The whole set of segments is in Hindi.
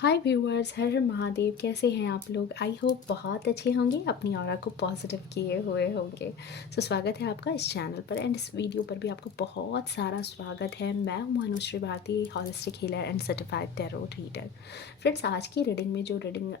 हाय व्यूअर्स, हर हर महादेव। कैसे हैं आप लोग? आई होप बहुत अच्छे होंगे, अपनी ऑरा को पॉजिटिव किए हुए होंगे। स्वागत है आपका इस चैनल पर एंड इस वीडियो पर भी आपका बहुत सारा स्वागत है। मैं हूं Anushree Bharti, holistic healer and certified tarot reader. Friends, आज की रीडिंग में जो रीडिंग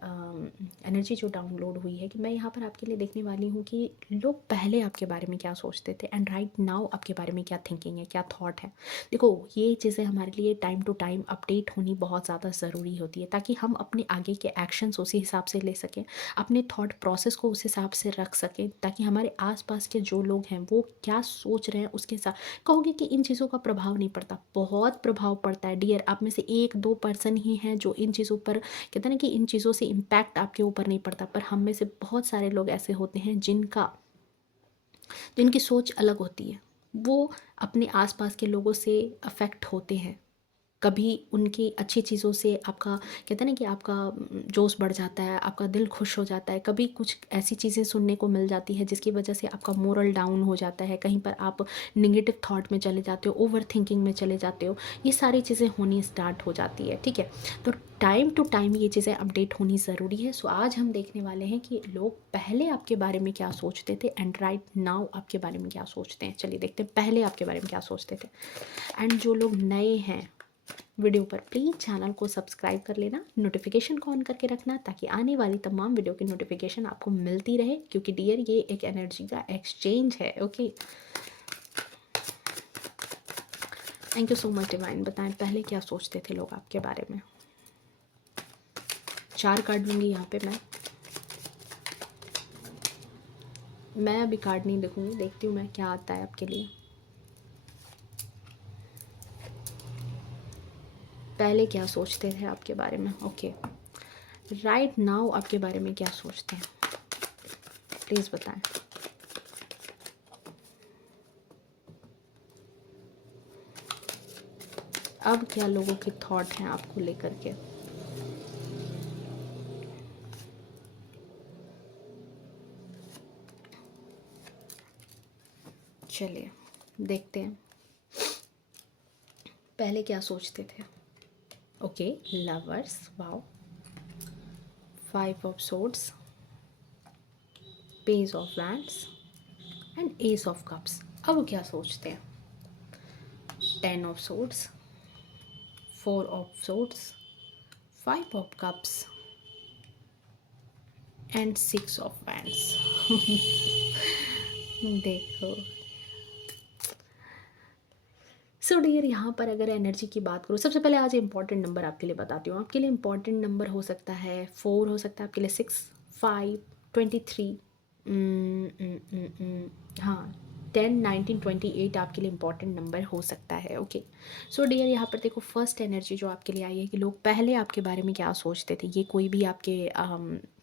एनर्जी जो डाउनलोड हुई है कि मैं यहाँ पर आपके लिए देखने वाली हूँ कि लोग पहले आपके बारे में क्या सोचते थे एंड राइट नाउ आपके बारे में क्या थिंकिंग है, क्या थॉट है। देखो, ये चीज़ें हमारे लिए टाइम टू टाइम अपडेट होनी बहुत ज़्यादा ज़रूरी होती है ताकि हम अपने आगे के एक्शंस उसी हिसाब से ले सकें, अपने थॉट प्रोसेस को उस हिसाब से रख सकें, ताकि हमारे आसपास के जो लोग हैं वो क्या सोच रहे हैं उसके साथ। कहोगे कि इन चीज़ों का प्रभाव नहीं पड़ता, बहुत प्रभाव पड़ता है डियर। आप में से 1-2% ही हैं जो इन चीज़ों पर, कहते हैं ना कि इन चीज़ों से इम्पैक्ट आपके ऊपर नहीं पड़ता, पर हम में से बहुत सारे लोग ऐसे होते हैं जिनकी सोच अलग होती है। वो अपने आसपास के लोगों से अफेक्ट होते हैं। कभी उनकी अच्छी चीज़ों से आपका, कहते हैं ना कि आपका जोश बढ़ जाता है, आपका दिल खुश हो जाता है। कभी कुछ ऐसी चीज़ें सुनने को मिल जाती है जिसकी वजह से आपका मोरल डाउन हो जाता है, कहीं पर आप निगेटिव थॉट में चले जाते हो, ओवर थिंकिंग में चले जाते हो। ये सारी चीज़ें होनी स्टार्ट हो जाती है, ठीक है। तो टाइम टू टाइम ये चीज़ें अपडेट होनी ज़रूरी है। सो आज हम देखने वाले हैं कि लोग पहले आपके बारे में क्या सोचते थे एंड राइट नाउ आपके बारे में क्या सोचते हैं। चलिए देखते हैं पहले आपके बारे में क्या सोचते थे। एंड जो लोग नए हैं वीडियो पर, प्लीज़ चैनल को सब्सक्राइब कर लेना, नोटिफिकेशन को ऑन करके रखना ताकि आने वाली तमाम वीडियो की नोटिफिकेशन आपको मिलती रहे, क्योंकि डियर ये एक एनर्जी का एक्सचेंज है। Okay, thank you so much divine. बताएं पहले क्या सोचते थे लोग आपके बारे में। 4 कार्ड लूँगी यहाँ पे मैं अभी कार्ड नहीं देखूँगी, देखती हूँ मैं क्या आता है आपके लिए। पहले क्या सोचते थे आपके बारे में। ओके, राइट नाउ आपके बारे में क्या सोचते हैं, प्लीज़ बताएं। अब क्या लोगों के थॉट हैं आपको लेकर के। चलिए देखते हैं पहले क्या सोचते थे। Okay, lovers, wow, 5 of swords, page of wands and S of cups. अब क्या सोचते हैं। 10 of swords, 4 of swords, 5 of cups and 6 of wands. देखो, सो डियर, यहाँ पर अगर एनर्जी की बात करूँ, सबसे पहले आज इंपॉर्टेंट नंबर आपके लिए बताती हूँ। आपके लिए इंपॉर्टेंट नंबर हो सकता है 4, हो सकता है आपके लिए 6, 5, 23, हाँ 10, 19, 28 आपके लिए इंपॉर्टेंट नंबर हो सकता है। ओके, सो डियर, यहाँ पर देखो फर्स्ट एनर्जी जो आपके लिए आई है कि लोग पहले आपके बारे में क्या सोचते थे। ये कोई भी आपके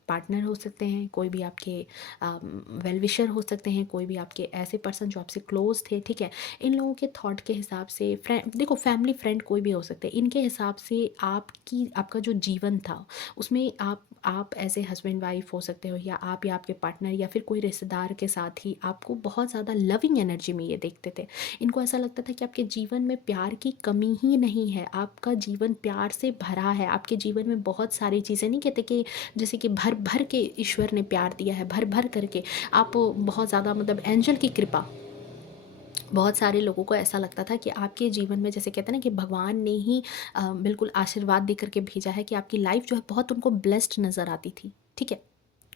पार्टनर हो सकते हैं, कोई भी आपके वेल विशर हो सकते हैं, कोई भी आपके ऐसे पर्सन जो आपसे क्लोज थे, ठीक है। इन लोगों के थॉट के हिसाब से, फ्रेंड, देखो फैमिली फ्रेंड कोई भी हो सकते हैं, इनके हिसाब से आपका जो जीवन था उसमें आप ऐसे हस्बैंड वाइफ हो सकते हो, या आपके पार्टनर या फिर कोई रिश्तेदार के साथ ही आपको बहुत ज़्यादा लविंग एनर्जी में ये देखते थे। इनको ऐसा लगता था कि आपके जीवन में प्यार की कमी ही नहीं है, आपका जीवन प्यार से भरा है। आपके जीवन में बहुत सारी चीज़ें, नहीं कहते कि जैसे कि भर भर के ईश्वर ने प्यार दिया है, भर भर करके आप बहुत ज़्यादा, मतलब एंजल की कृपा। बहुत सारे लोगों को ऐसा लगता था कि आपके जीवन में, जैसे कहते हैं ना कि भगवान ने ही बिल्कुल आशीर्वाद दे करके भेजा है, कि आपकी लाइफ जो है बहुत उनको ब्लेस्ड नज़र आती थी, ठीक है।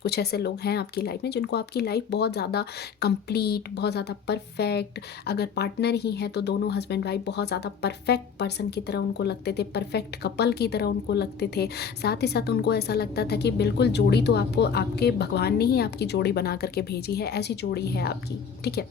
कुछ ऐसे लोग हैं आपकी लाइफ में जिनको आपकी लाइफ बहुत ज़्यादा कंप्लीट, बहुत ज़्यादा परफेक्ट, अगर पार्टनर ही हैं तो दोनों हस्बैंड वाइफ बहुत ज़्यादा परफेक्ट पर्सन की तरह उनको लगते थे, परफेक्ट कपल की तरह उनको लगते थे। साथ ही साथ उनको ऐसा लगता था कि बिल्कुल जोड़ी तो आपको आपके भगवान ने ही आपकी जोड़ी बना करके भेजी है, ऐसी जोड़ी है आपकी, ठीक है।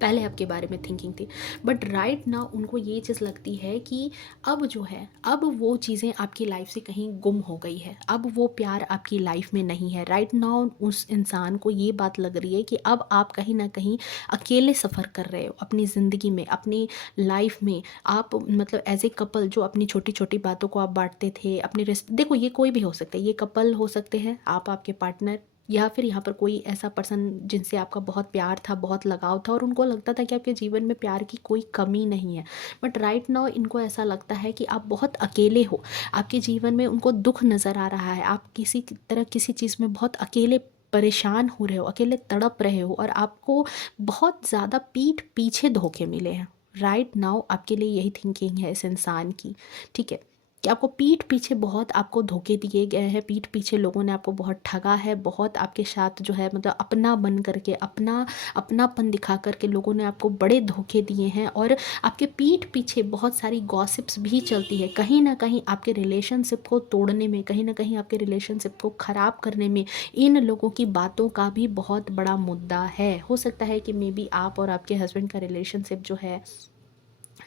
पहले आपके बारे में थिंकिंग थी, बट राइट नाउ उनको ये चीज़ लगती है कि अब जो है, अब वो चीज़ें आपकी लाइफ से कहीं गुम हो गई है, अब वो प्यार आपकी लाइफ में नहीं है। राइट नाउ उस इंसान को ये बात लग रही है कि अब आप कहीं ना कहीं अकेले सफ़र कर रहे हो अपनी ज़िंदगी में, अपनी लाइफ में। आप मतलब एज ए कपल जो अपनी छोटी छोटी बातों को आप बांटते थे, अपने रिश्ते, देखो ये कोई भी हो सकता है, ये कपल हो सकते हैं, आप आपके पार्टनर, या फिर यहाँ पर कोई ऐसा पर्सन जिनसे आपका बहुत प्यार था, बहुत लगाव था और उनको लगता था कि आपके जीवन में प्यार की कोई कमी नहीं है, बट राइट नाउ इनको ऐसा लगता है कि आप बहुत अकेले हो। आपके जीवन में उनको दुख नज़र आ रहा है, आप किसी तरह किसी चीज़ में बहुत अकेले परेशान हो रहे हो, अकेले तड़प रहे हो, और आपको बहुत ज़्यादा पीठ पीछे धोखे मिले हैं। राइट नाउ आपके लिए यही थिंकिंग है इस इंसान की, ठीक है, कि आपको पीठ पीछे बहुत आपको धोखे दिए गए हैं, पीठ पीछे लोगों ने आपको बहुत ठगा है, बहुत आपके साथ जो है मतलब अपना बन करके, अपनापन दिखा करके लोगों ने आपको बड़े धोखे दिए हैं, और आपके पीठ पीछे बहुत सारी गॉसिप्स भी चलती है, कहीं ना कहीं आपके रिलेशनशिप को तोड़ने में, कहीं ना कहीं आपके रिलेशनशिप को ख़राब करने में इन लोगों की बातों का भी बहुत बड़ा मुद्दा है। हो सकता है कि मे बी आप और आपके हस्बैंड का रिलेशनशिप जो है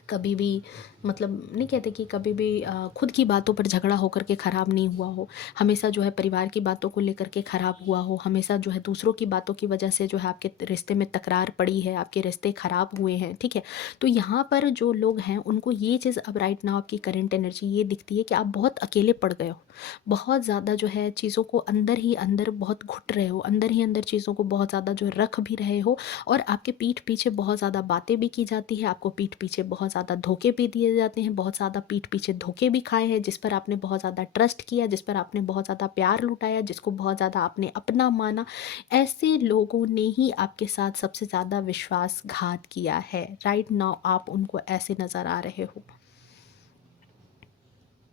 कभी भी मतलब नहीं कहते कि कभी भी खुद की बातों पर झगड़ा होकर के ख़राब नहीं हुआ हो, हमेशा जो है परिवार की बातों को लेकर के ख़राब हुआ हो, हमेशा जो है दूसरों की बातों की वजह से जो है आपके रिश्ते में तकरार पड़ी है, आपके रिश्ते ख़राब हुए हैं, ठीक है। तो यहाँ पर जो लोग हैं उनको ये चीज़ अब राइट नाउ आपकी करंट एनर्जी ये दिखती है कि आप बहुत अकेले पड़ गए हो, बहुत ज़्यादा जो है चीज़ों को अंदर ही अंदर बहुत घुट रहे हो, अंदर ही अंदर चीज़ों को बहुत ज़्यादा जो रख भी रहे हो, और आपके पीठ पीछे बहुत ज़्यादा बातें भी की जाती है, आपको पीठ पीछे बहुत ज़्यादा धोखे भी दिए जाते हैं, बहुत ज़्यादा पीठ पीछे धोखे भी खाए हैं, जिस पर आपने बहुत ज़्यादा ट्रस्ट किया, जिस पर आपने बहुत ज़्यादा प्यार लुटाया, जिसको बहुत ज़्यादा आपने अपना माना, ऐसे लोगों ने ही आपके साथ सबसे ज़्यादा विश्वासघात किया है। राइट नाउ आप उनको ऐसे नज़र आ रहे हो,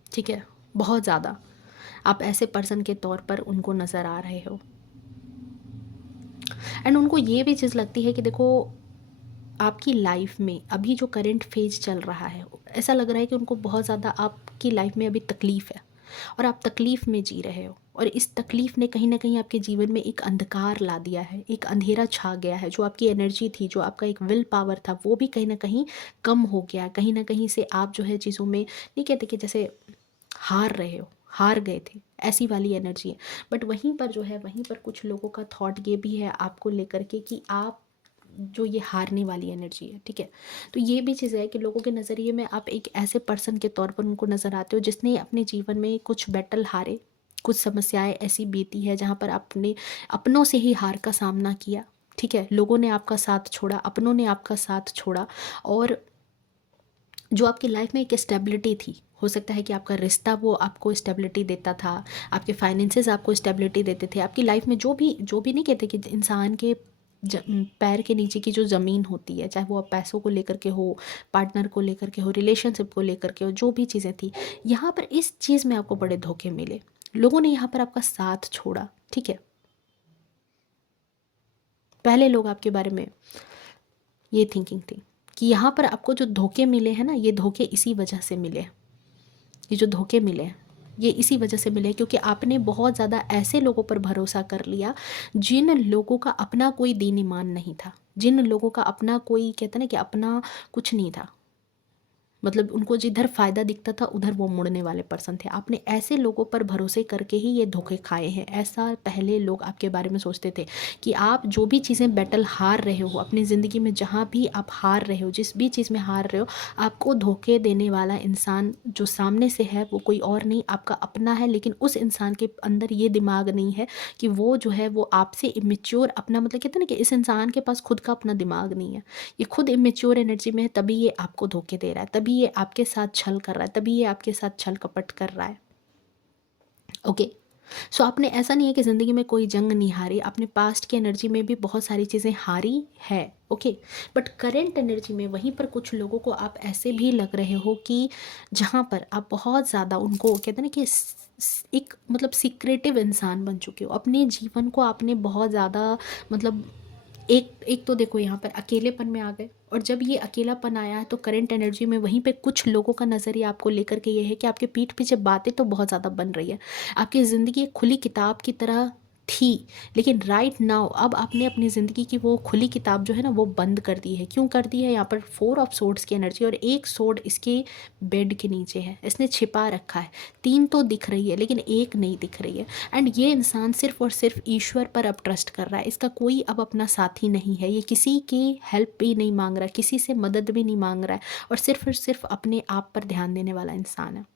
ठीक है, बहुत ज़्यादा आप ऐसे पर्सन के तौर पर उनको नज़र आ रहे हो। एंड उनको ये भी चीज़ लगती है कि देखो आपकी लाइफ में अभी जो करंट फेज चल रहा है, ऐसा लग रहा है कि उनको बहुत ज़्यादा आपकी लाइफ में अभी तकलीफ़ है, और आप तकलीफ़ में जी रहे हो, और इस तकलीफ़ ने कहीं ना कहीं आपके जीवन में एक अंधकार ला दिया है, एक अंधेरा छा गया है, जो आपकी एनर्जी थी, जो आपका एक विल पावर था, वो भी कहीं ना कहीं कम हो गया है, कहीं ना कहीं से आप जो है चीज़ों में नहीं कहते कि जैसे हार रहे हो, हार गए थे, ऐसी वाली एनर्जी है। बट वहीं पर जो है, वहीं पर कुछ लोगों का थॉट ये भी है आपको लेकर के कि आप जो ये हारने वाली एनर्जी है, ठीक है। तो ये भी चीज़ है कि लोगों के नज़रिए में आप एक ऐसे पर्सन के तौर पर उनको नज़र आते हो जिसने अपने जीवन में कुछ बैटल हारे, कुछ समस्याएं ऐसी बीती है जहाँ पर आपने अपनों से ही हार का सामना किया, ठीक है, लोगों ने आपका साथ छोड़ा, अपनों ने आपका साथ छोड़ा, और जो आपकी लाइफ में एक स्टेबिलिटी थी, हो सकता है कि आपका रिश्ता वो आपको स्टेबिलिटी देता था, आपके फाइनेंसेस आपको स्टेबिलिटी देते थे, आपकी लाइफ में जो भी नहीं कहते कि इंसान के पैर के नीचे की जो ज़मीन होती है, चाहे वो आप पैसों को लेकर के हो, पार्टनर को लेकर के हो, रिलेशनशिप को लेकर के हो, जो भी चीज़ें थी, यहाँ पर इस चीज़ में आपको बड़े धोखे मिले, लोगों ने यहाँ पर आपका साथ छोड़ा, ठीक है। पहले लोग आपके बारे में ये थिंकिंग थी कि यहाँ पर आपको जो धोखे मिले हैं ना, ये धोखे इसी वजह से मिले हैं, ये जो धोखे मिले हैं ये इसी वजह से मिले क्योंकि आपने बहुत ज़्यादा ऐसे लोगों पर भरोसा कर लिया जिन लोगों का अपना कोई दीन ईमान नहीं था, जिन लोगों का अपना कोई कहता ना कि अपना कुछ नहीं था, मतलब उनको जिधर फ़ायदा दिखता था उधर वो मुड़ने वाले पर्सन थे। आपने ऐसे लोगों पर भरोसे करके ही ये धोखे खाए हैं। ऐसा पहले लोग आपके बारे में सोचते थे कि आप जो भी चीज़ें बैटल हार रहे हो अपनी ज़िंदगी में, जहाँ भी आप हार रहे हो, जिस भी चीज़ में हार रहे हो, आपको धोखे देने वाला इंसान जो सामने से है वो कोई और नहीं, आपका अपना है। लेकिन उस इंसान के अंदर ये दिमाग नहीं है कि वो जो है वो आपसे इमेच्योर अपना, मतलब कहते हैं ना कि इस इंसान के पास खुद का अपना दिमाग नहीं है, ये खुद इमेच्योर एनर्जी में है, तभी ये आपको धोखे दे रहा है, तभी ये आपके साथ छल कर रहा है, तभी ये आपके साथ छल कपट कर रहा है। ओके, सो आपने ऐसा नहीं है कि ज़िंदगी में कोई जंग नहीं हारी, आपने पास्ट की एनर्जी में भी बहुत सारी चीज़ें हारी है, ओके। बट करेंट एनर्जी में वहीं पर कुछ लोगों को आप ऐसे भी लग रहे हो कि जहाँ पर आप बहुत ज़्यादा उनको कहते हैं ना कि एक मतलब सीक्रेटिव इंसान बन चुके हो, अपने जीवन को आपने बहुत ज़्यादा मतलब एक एक तो देखो यहाँ पर अकेलेपन में आ गए, और जब ये अकेलापन आया है तो करंट एनर्जी में वहीं पे कुछ लोगों का नज़रिया आपको लेकर के ये है कि आपके पीठ पीछे बातें तो बहुत ज़्यादा बन रही है, आपकी ज़िंदगी एक खुली किताब की तरह थी, लेकिन राइट नाउ अब आपने अपनी ज़िंदगी की वो खुली किताब जो है ना वो बंद कर दी है। क्यों कर दी है? यहाँ पर 4 ऑफ सोर्ड्स की एनर्जी, और एक सोर्ड इसके बेड के नीचे है, इसने छिपा रखा है। 3 तो दिख रही है लेकिन एक नहीं दिख रही है, एंड ये इंसान सिर्फ और सिर्फ ईश्वर पर अब ट्रस्ट कर रहा है, इसका कोई अब अपना साथी नहीं है, ये किसी की हेल्प भी नहीं मांग रहा है, किसी से मदद भी नहीं मांग रहा है, और सिर्फ अपने आप पर ध्यान देने वाला इंसान है,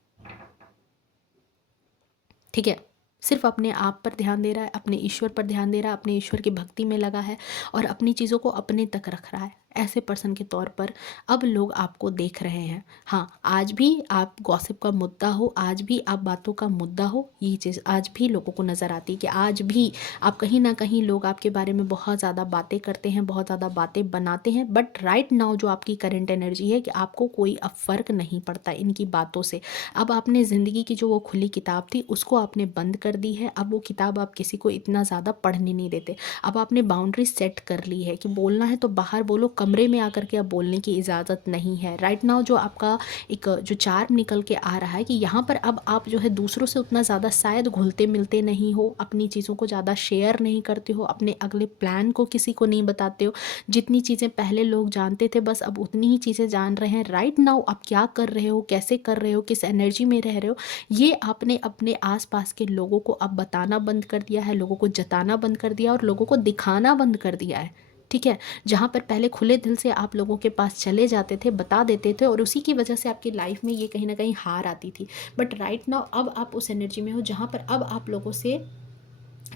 ठीक है। सिर्फ अपने आप पर ध्यान दे रहा है, अपने ईश्वर पर ध्यान दे रहा है, अपने ईश्वर की भक्ति में लगा है और अपनी चीज़ों को अपने तक रख रहा है, ऐसे पर्सन के तौर पर अब लोग आपको देख रहे हैं। हाँ, आज भी आप गॉसिप का मुद्दा हो, आज भी आप बातों का मुद्दा हो, ये चीज़ आज भी लोगों को नज़र आती है कि आज भी आप कहीं ना कहीं लोग आपके बारे में बहुत ज़्यादा बातें करते हैं, बहुत ज़्यादा बातें बनाते हैं। बट राइट नाउ जो आपकी करंट एनर्जी है कि आपको कोई अब फ़र्क नहीं पड़ता इनकी बातों से। अब आपने ज़िंदगी की जो वो खुली किताब थी उसको आपने बंद कर दी है। अब वो किताब आप किसी को इतना ज़्यादा पढ़ने नहीं देते। अब आपने बाउंड्री सेट कर ली है कि बोलना है तो बाहर बोलो, कमरे में आकर के अब बोलने की इजाज़त नहीं है। राइट नाउ जो आपका एक जो चार्म निकल के आ रहा है कि यहाँ पर अब आप जो है दूसरों से उतना ज़्यादा शायद घुलते मिलते नहीं हो, अपनी चीज़ों को ज़्यादा शेयर नहीं करते हो, अपने अगले प्लान को किसी को नहीं बताते हो। जितनी चीज़ें पहले लोग जानते थे बस अब उतनी ही चीज़ें जान रहे हैं। राइट नाउ आप क्या कर रहे हो, कैसे कर रहे हो, किस एनर्जी में रह रहे हो, ये आपने अपने आसपास के लोगों को अब बताना बंद कर दिया है, लोगों को जताना बंद कर दिया और लोगों को दिखाना बंद कर दिया है। ठीक है, जहाँ पर पहले खुले दिल से आप लोगों के पास चले जाते थे, बता देते थे और उसी की वजह से आपकी लाइफ में ये कहीं ना कहीं हार आती थी। बट राइट नाउ अब आप उस एनर्जी में हो जहाँ पर अब आप लोगों से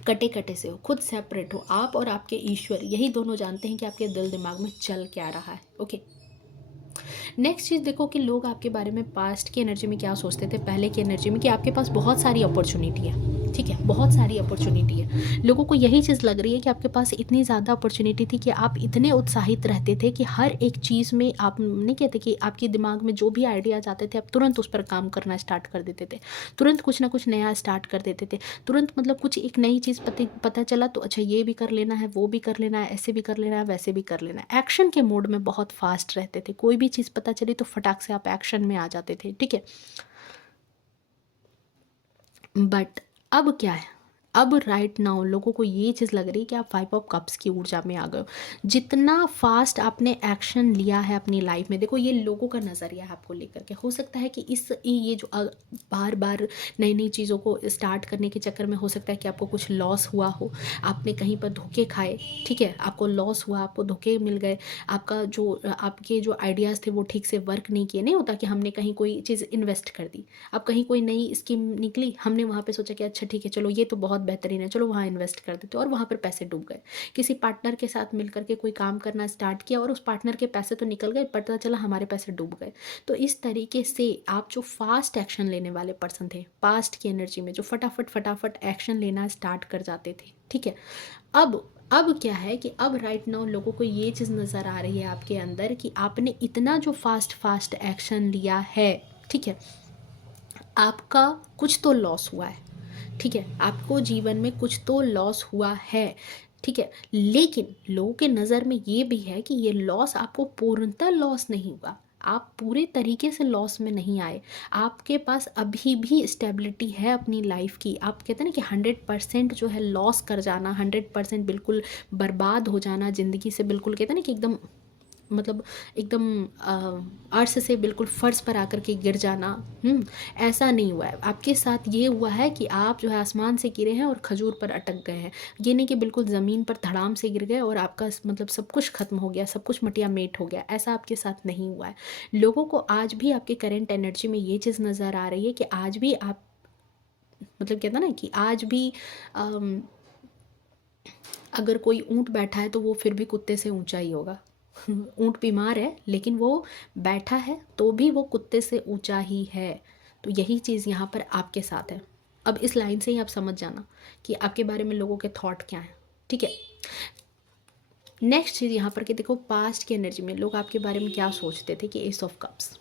कटे कटे से हो, खुद सेपरेट हो। आप और आपके ईश्वर यही दोनों जानते हैं कि आपके दिल दिमाग में चल क्या रहा है। ओके, नेक्स्ट चीज़ देखो कि लोग आपके बारे में पास्ट की एनर्जी में क्या सोचते थे, पहले की एनर्जी में, कि आपके पास बहुत सारी अपॉर्चुनिटी है। ठीक है, बहुत सारी अपॉर्चुनिटी है। लोगों को यही चीज़ लग रही है कि आपके पास इतनी ज़्यादा अपॉर्चुनिटी थी कि आप इतने उत्साहित रहते थे कि हर एक चीज़ में, आप नहीं कहते कि आपके दिमाग में जो भी आइडियाज़ आते थे आप तुरंत उस पर काम करना स्टार्ट कर देते थे, तुरंत कुछ ना कुछ नया स्टार्ट कर देते थे, तुरंत मतलब कुछ एक नई चीज़ पता चला तो अच्छा ये भी कर लेना है, वो भी कर लेना है, ऐसे भी कर लेना है, वैसे भी कर लेना है। एक्शन के मोड में बहुत फास्ट रहते थे, कोई भी चीज़ पता चली तो फटाक से आप एक्शन में आ जाते थे। ठीक है, बट अब क्या है, अब राइट नाउ लोगों को ये चीज़ लग रही है कि आप 5 ऑफ कप्स की ऊर्जा में आ गए हो। जितना फास्ट आपने एक्शन लिया है अपनी लाइफ में, देखो ये लोगों का नज़रिया है आपको लेकर के। हो सकता है कि इस ये जो बार बार नई नई चीज़ों को स्टार्ट करने के चक्कर में हो सकता है कि आपको कुछ लॉस हुआ हो, आपने कहीं पर धोखे खाए। ठीक है, आपको लॉस हुआ, आपको धोखे मिल गए, आपका जो आपके जो आइडियाज़ थे वो ठीक से वर्क नहीं किए। नहीं होता कि हमने कहीं कोई चीज़ इन्वेस्ट कर दी, अब कहीं कोई नई स्कीम निकली, हमने वहाँ पे सोचा कि अच्छा ठीक है चलो ये तो बहुत बेहतरीन है, चलो वहाँ इन्वेस्ट कर देते, और वहाँ पर पैसे डूब गए। किसी पार्टनर के साथ मिल करके कोई काम करना स्टार्ट किया और उस पार्टनर के पैसे तो निकल गए, पता चला हमारे पैसे डूब गए। तो इस तरीके से आप जो फास्ट एक्शन लेने वाले पर्सन थे पास्ट की एनर्जी में, जो फटाफट फटाफट एक्शन लेना स्टार्ट कर जाते थे, ठीक है, अब क्या है कि अब राइट नाउ लोगों को ये चीज़ नज़र आ रही है आपके अंदर कि आपने इतना जो फास्ट फास्ट एक्शन लिया है, ठीक है, आपका कुछ तो लॉस हुआ है। ठीक है, आपको जीवन में कुछ तो लॉस हुआ है। ठीक है, लेकिन लोगों के नज़र में ये भी है कि ये लॉस आपको पूर्णतः लॉस नहीं हुआ, आप पूरे तरीके से लॉस में नहीं आए। आपके पास अभी भी स्टेबिलिटी है अपनी लाइफ की। आप कहते हैं ना कि 100% जो है लॉस कर जाना, 100% बिल्कुल बर्बाद हो जाना ज़िंदगी से, बिल्कुल कहते हैं ना कि एकदम मतलब एकदम अर्श से बिल्कुल फर्श पर आकर के गिर जाना, ऐसा नहीं हुआ है आपके साथ। ये हुआ है कि आप जो है आसमान से गिरे हैं और खजूर पर अटक गए हैं। ये नहीं कि बिल्कुल ज़मीन पर धड़ाम से गिर गए और आपका मतलब सब कुछ ख़त्म हो गया, सब कुछ मटिया मेट हो गया, ऐसा आपके साथ नहीं हुआ है। लोगों को आज भी आपके करेंट एनर्जी में ये चीज़ नज़र आ रही है कि आज भी आप मतलब कहता ना कि आज भी अम, अगर कोई ऊँट बैठा है तो वो फिर भी कुत्ते से ऊंचा ही होगा। ऊँट बीमार है लेकिन वो बैठा है तो भी वो कुत्ते से ऊंचा ही है। तो यही चीज़ यहाँ पर आपके साथ है। अब इस लाइन से ही आप समझ जाना कि आपके बारे में लोगों के थॉट क्या हैं। ठीक है, नेक्स्ट चीज़ यहाँ पर कि देखो पास्ट की एनर्जी में लोग आपके बारे में क्या सोचते थे कि एस ऑफ कप्स,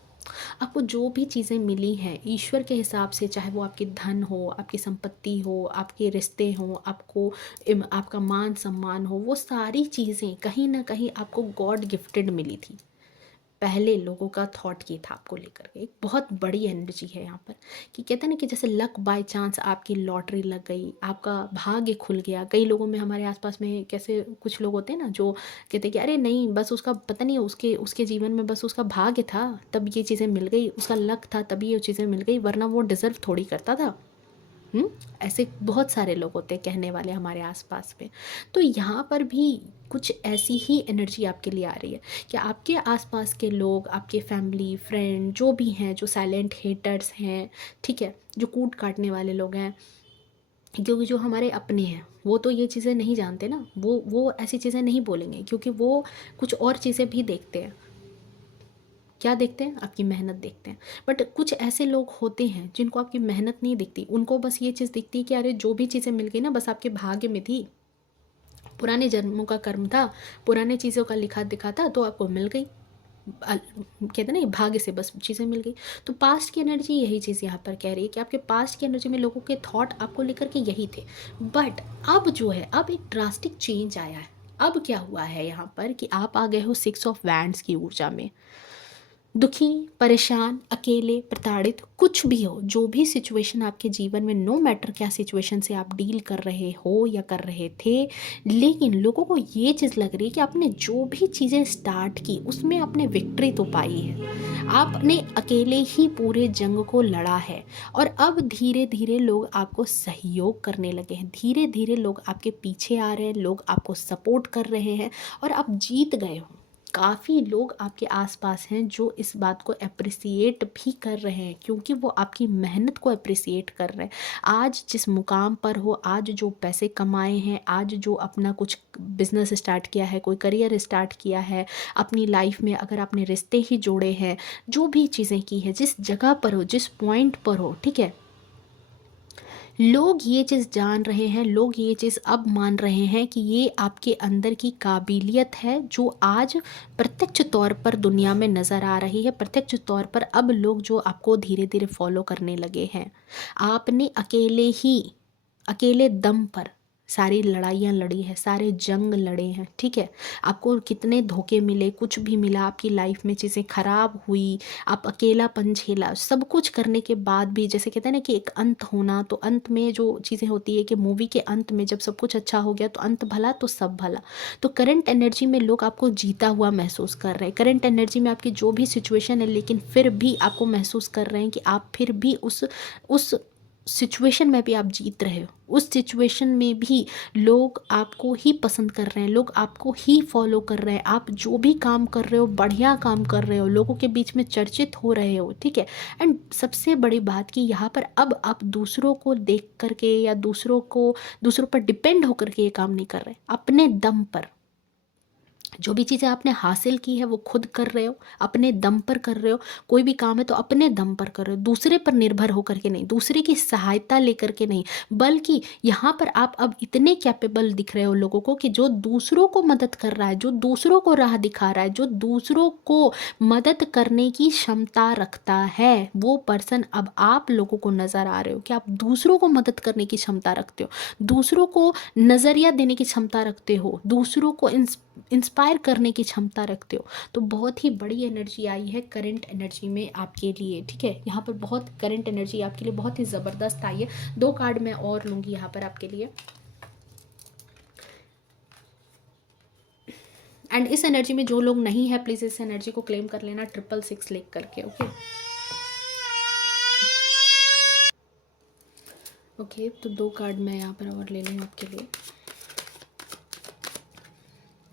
आपको जो भी चीज़ें मिली हैं ईश्वर के हिसाब से, चाहे वो आपकी धन हो, आपकी संपत्ति हो, आपके रिश्ते हों, आपको आपका मान सम्मान हो, वो सारी चीज़ें कहीं ना कहीं आपको गॉड गिफ्टेड मिली थी। पहले लोगों का थॉट ये था आपको लेकर के, एक बहुत बड़ी एनर्जी है यहाँ पर कि कहते हैं ना कि जैसे लक बाय चांस आपकी लॉटरी लग गई, आपका भाग्य खुल गया। कई लोगों में हमारे आसपास में कैसे कुछ लोग होते हैं ना जो कहते हैं कि अरे नहीं बस उसका पता नहीं, उसके उसके जीवन में बस उसका भाग्य था तब ये चीज़ें मिल गई, उसका लक था तभी ये चीज़ें मिल गई, वरना वो डिज़र्व थोड़ी करता था। ऐसे बहुत सारे लोग होते हैं कहने वाले हमारे आसपास में। तो यहाँ पर भी कुछ ऐसी ही एनर्जी आपके लिए आ रही है कि आपके आसपास के लोग, आपके फैमिली फ्रेंड जो भी हैं, जो साइलेंट हेटर्स हैं, ठीक है, जो कूट काटने वाले लोग हैं, क्योंकि जो हमारे अपने हैं वो तो ये चीज़ें नहीं जानते ना, वो ऐसी चीज़ें नहीं बोलेंगे, क्योंकि वो कुछ और चीज़ें भी देखते हैं। क्या देखते हैं? आपकी मेहनत देखते हैं। बट कुछ ऐसे लोग होते हैं जिनको आपकी मेहनत नहीं दिखती, उनको बस ये चीज़ दिखती है कि अरे जो भी चीज़ें मिल गई ना बस आपके भाग्य में थी, पुराने जन्मों का कर्म था, पुराने चीज़ों का लिखा दिखा था तो आपको मिल गई। कहते हैं ना ये भाग्य से बस चीज़ें मिल गई। तो पास्ट की एनर्जी यही चीज़ यहाँ पर कह रही है कि आपके पास्ट की एनर्जी में लोगों के थॉट आपको लेकर के यही थे। बट अब जो है, अब एक ड्रास्टिक चेंज आया है। अब क्या हुआ है यहाँ पर कि आप आ गए हो 6 ऑफ वैंड्स की ऊर्जा में। दुखी, परेशान, अकेले, प्रताड़ित, कुछ भी हो, जो भी सिचुएशन आपके जीवन में, नो मैटर क्या सिचुएशन से आप डील कर रहे हो या कर रहे थे, लेकिन लोगों को ये चीज़ लग रही है कि आपने जो भी चीज़ें स्टार्ट की उसमें आपने विक्ट्री तो पाई है, आपने अकेले ही पूरे जंग को लड़ा है। और अब धीरे धीरे लोग आपको सहयोग करने लगे हैं, धीरे धीरे लोग आपके पीछे आ रहे हैं, लोग आपको सपोर्ट कर रहे हैं और आप जीत गए हो। काफ़ी लोग आपके आसपास हैं जो इस बात को अप्रिसिएट भी कर रहे हैं, क्योंकि वो आपकी मेहनत को अप्रिसिएट कर रहे हैं। आज जिस मुकाम पर हो, आज जो पैसे कमाए हैं, आज जो अपना कुछ बिजनेस स्टार्ट किया है, कोई करियर स्टार्ट किया है अपनी लाइफ में, अगर आपने रिश्ते ही जोड़े हैं, जो भी चीज़ें की है, जिस जगह पर हो, जिस पॉइंट पर हो, ठीक है, लोग ये चीज़ जान रहे हैं, लोग ये चीज़ अब मान रहे हैं कि ये आपके अंदर की काबिलियत है जो आज प्रत्यक्ष तौर पर दुनिया में नज़र आ रही है। प्रत्यक्ष तौर पर अब लोग जो आपको धीरे धीरे फॉलो करने लगे हैं। आपने अकेले दम पर सारी लड़ाइयाँ लड़ी है, सारे जंग लड़े हैं, ठीक है। आपको कितने धोखे मिले, कुछ भी मिला, आपकी लाइफ में चीज़ें खराब हुई, आप अकेलापन झेला, सब कुछ करने के बाद भी, जैसे कहते हैं ना कि एक अंत होना, तो अंत में जो चीज़ें होती है कि मूवी के अंत में जब सब कुछ अच्छा हो गया तो अंत भला तो सब भला। तो करंट एनर्जी में लोग आपको जीता हुआ महसूस कर रहे हैं, करंट एनर्जी में आपकी जो भी सिचुएशन है, लेकिन फिर भी आपको महसूस कर रहे हैं कि आप फिर भी उस सिचुएशन में भी आप जीत रहे हो। उस सिचुएशन में भी लोग आपको ही पसंद कर रहे हैं, लोग आपको ही फॉलो कर रहे हैं, आप जो भी काम कर रहे हो बढ़िया काम कर रहे हो, लोगों के बीच में चर्चित हो रहे हो, ठीक है। एंड सबसे बड़ी बात कि यहाँ पर अब आप दूसरों को देख करके या दूसरों पर डिपेंड होकर के ये काम नहीं कर रहे, अपने दम पर जो भी चीज़ें आपने हासिल की है वो खुद कर रहे हो, अपने दम पर कर रहे हो। कोई भी काम है तो अपने दम पर कर रहे हो, दूसरे पर निर्भर होकर के नहीं, दूसरे की सहायता लेकर के नहीं, बल्कि यहाँ पर आप अब इतने कैपेबल दिख रहे हो लोगों को कि जो दूसरों को मदद कर रहा है, जो दूसरों को राह दिखा रहा है, जो दूसरों को मदद करने की क्षमता रखता है, वो पर्सन अब आप लोगों को नज़र आ रहे हो कि आप दूसरों को मदद करने की क्षमता रखते हो, दूसरों को नज़रिया देने की क्षमता रखते हो, दूसरों को इंस्पायर करने की क्षमता रखते हो। तो बहुत ही बड़ी एनर्जी आई है करंट एनर्जी में आपके लिए, ठीक है। यहाँ पर बहुत करंट एनर्जी आपके लिए बहुत ही ज़बरदस्त आई है। 2 कार्ड मैं और लूँगी यहाँ पर आपके लिए। एंड इस एनर्जी में जो लोग नहीं है प्लीज़ इस एनर्जी को क्लेम कर लेना 666 लिख करके, ओके। ओके, तो 2 कार्ड मैं यहाँ पर और ले लूँ आपके लिए।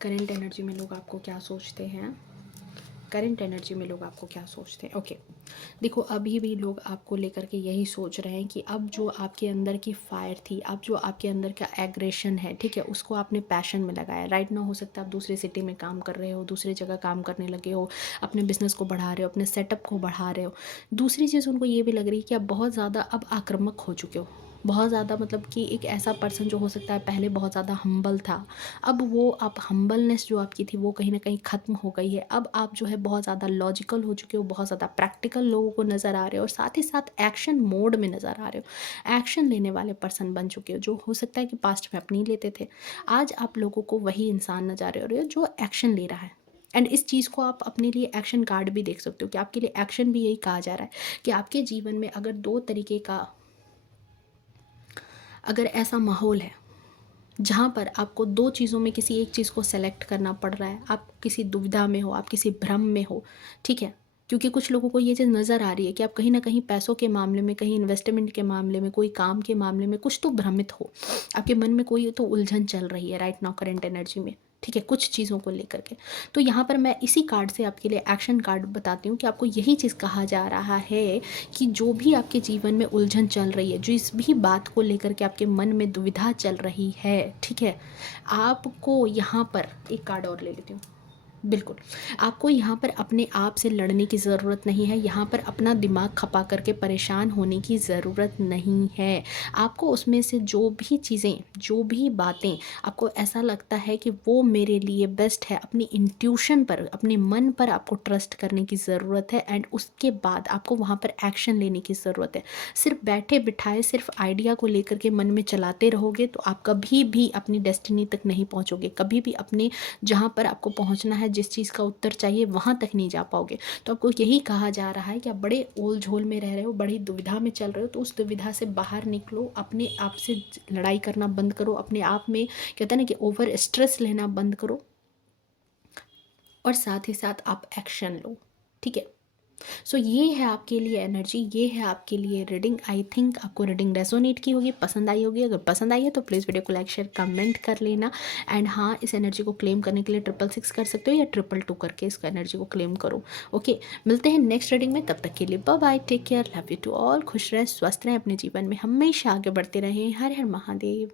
करंट एनर्जी में लोग आपको क्या सोचते हैं, करंट एनर्जी में लोग आपको क्या सोचते हैं, ओके। देखो अभी भी लोग आपको लेकर के यही सोच रहे हैं कि अब जो आपके अंदर की फायर थी, अब जो आपके अंदर का एग्रेशन है, ठीक है, उसको आपने पैशन में लगाया। राइट ना, हो सकता है आप दूसरे सिटी में काम कर रहे हो, दूसरी जगह काम करने लगे हो, अपने बिजनेस को बढ़ा रहे हो, अपने सेटअप को बढ़ा रहे हो। दूसरी चीज़ उनको ये भी लग रही है कि आप बहुत ज़्यादा अब आक्रामक हो चुके हो, बहुत ज़्यादा, मतलब कि एक ऐसा पर्सन जो हो सकता है पहले बहुत ज़्यादा हम्बल था, अब वो आप हम्बलनेस जो आपकी थी वो कहीं ना कहीं ख़त्म हो गई है। अब आप जो है बहुत ज़्यादा लॉजिकल हो चुके हो, बहुत ज़्यादा प्रैक्टिकल लोगों को नज़र आ रहे हो और साथ ही साथ एक्शन मोड में नज़र आ रहे हो, एक्शन लेने वाले पर्सन बन चुके हो, जो हो सकता है कि पास्ट में आप नहीं लेते थे। आज आप लोगों को वही इंसान नज़र आ रहे हो जो एक्शन ले रहा है। एंड इस चीज़ को आप अपने लिए एक्शन कार्ड भी देख सकते हो कि आपके लिए एक्शन भी यही कहा जा रहा है कि आपके जीवन में अगर 2 तरीके का, अगर ऐसा माहौल है जहाँ पर आपको 2 चीज़ों में किसी एक चीज़ को सेलेक्ट करना पड़ रहा है, आप किसी दुविधा में हो, आप किसी भ्रम में हो, ठीक है। क्योंकि कुछ लोगों को ये चीज़ नज़र आ रही है कि आप कहीं ना कहीं पैसों के मामले में, कहीं इन्वेस्टमेंट के मामले में, कोई काम के मामले में कुछ तो भ्रमित हो, आपके मन में कोई तो उलझन चल रही है राइट नाउ करंट एनर्जी में, ठीक है, कुछ चीज़ों को लेकर के। तो यहाँ पर मैं इसी कार्ड से आपके लिए एक्शन कार्ड बताती हूँ कि आपको यही चीज़ कहा जा रहा है कि जो भी आपके जीवन में उलझन चल रही है, जिस भी बात को लेकर के आपके मन में दुविधा चल रही है, ठीक है, आपको यहाँ पर एक कार्ड और ले लेती हूँ। बिल्कुल, आपको यहाँ पर अपने आप से लड़ने की ज़रूरत नहीं है, यहाँ पर अपना दिमाग खपा करके परेशान होने की ज़रूरत नहीं है। आपको उसमें से जो भी चीज़ें, जो भी बातें आपको ऐसा लगता है कि वो मेरे लिए बेस्ट है, अपनी इंट्यूशन पर, अपने मन पर आपको ट्रस्ट करने की ज़रूरत है एंड उसके बाद आपको वहाँ पर एक्शन लेने की ज़रूरत है। सिर्फ बैठे-बिठाए सिर्फ आइडिया को लेकर के मन में चलाते रहोगे तो आप कभी भी अपनी डेस्टिनी तक नहीं पहुँचोगे, कभी भी अपने जहाँ पर आपको पहुँचना है, जिस चीज़ का उत्तर चाहिए वहाँ तक नहीं जा पाओगे। तो आपको यही कहा जा रहा है कि आप बड़े ओल-झोल में रह रहे हो, बड़ी दुविधा में चल रहे हो, तो उस दुविधा से बाहर निकलो, अपने आप से लड़ाई करना बंद करो, अपने आप में कहते हैं ना कि ओवर स्ट्रेस लेना बंद करो और साथ ही साथ आप एक्शन लो, ठीक है? सो ये है आपके लिए एनर्जी, ये है आपके लिए रीडिंग। आई थिंक आपको रीडिंग रेजोनेट की होगी, पसंद आई होगी। अगर पसंद आई है तो प्लीज़ वीडियो को लाइक शेयर कमेंट कर लेना एंड हाँ, इस एनर्जी को क्लेम करने के लिए 666 कर सकते हो या 222 करके इसको एनर्जी को क्लेम करो। ओके, मिलते हैं नेक्स्ट रीडिंग में, तब तक के लिए bye bye, take care, love you to all, खुश रहें, स्वस्थ रहें, अपने जीवन में हमेशा आगे बढ़ते रहें। हर हर महादेव।